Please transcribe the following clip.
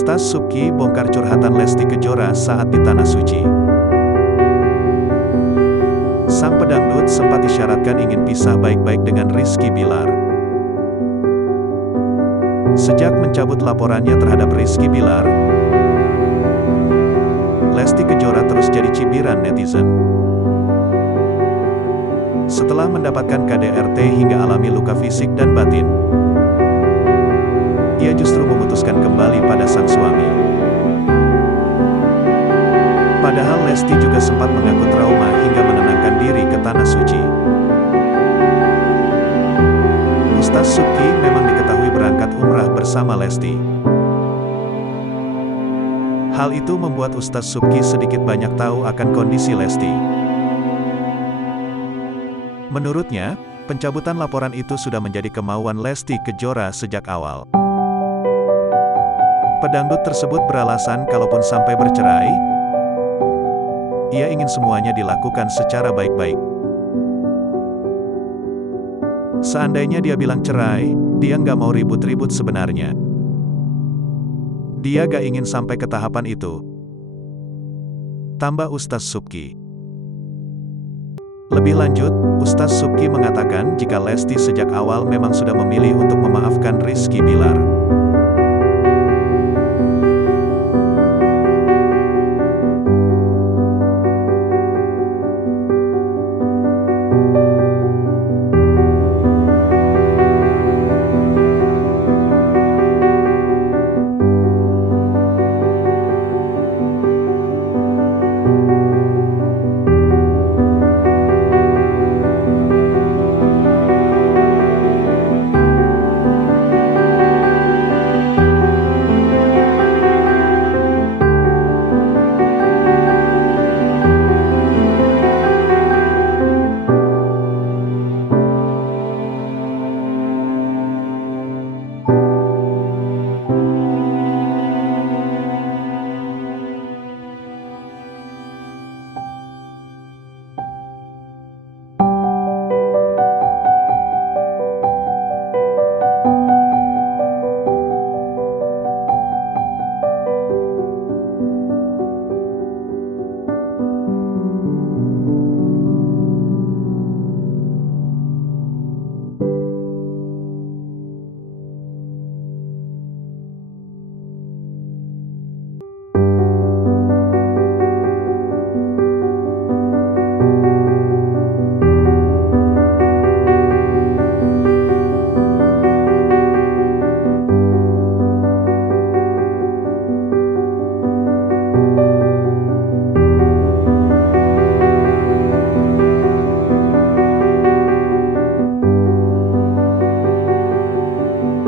Ustaz Subki bongkar curhatan Lesti Kejora saat di Tanah Suci. Sang pedangdut sempat isyaratkan ingin pisah baik-baik dengan Rizky Bilar. Sejak mencabut laporannya terhadap Rizky Bilar, Lesti Kejora terus jadi cibiran netizen. Setelah mendapatkan KDRT hingga alami luka fisik dan batin, ia justru memutuskan kembali pada sang suami. Padahal Lesti juga sempat mengaku trauma hingga menenangkan diri ke Tanah Suci. Ustaz Subki memang diketahui berangkat umrah bersama Lesti. Hal itu membuat Ustaz Subki sedikit banyak tahu akan kondisi Lesti. Menurutnya, pencabutan laporan itu sudah menjadi kemauan Lesti Kejora sejak awal. Pedangdut tersebut beralasan kalaupun sampai bercerai, ia ingin semuanya dilakukan secara baik-baik. Seandainya dia bilang cerai, dia nggak mau ribut-ribut sebenarnya. Dia gak ingin sampai ke tahapan itu, tambah Ustaz Subki. Lebih lanjut, Ustaz Subki mengatakan jika Lesti sejak awal memang sudah memilih untuk memaafkan Rizky Bilar.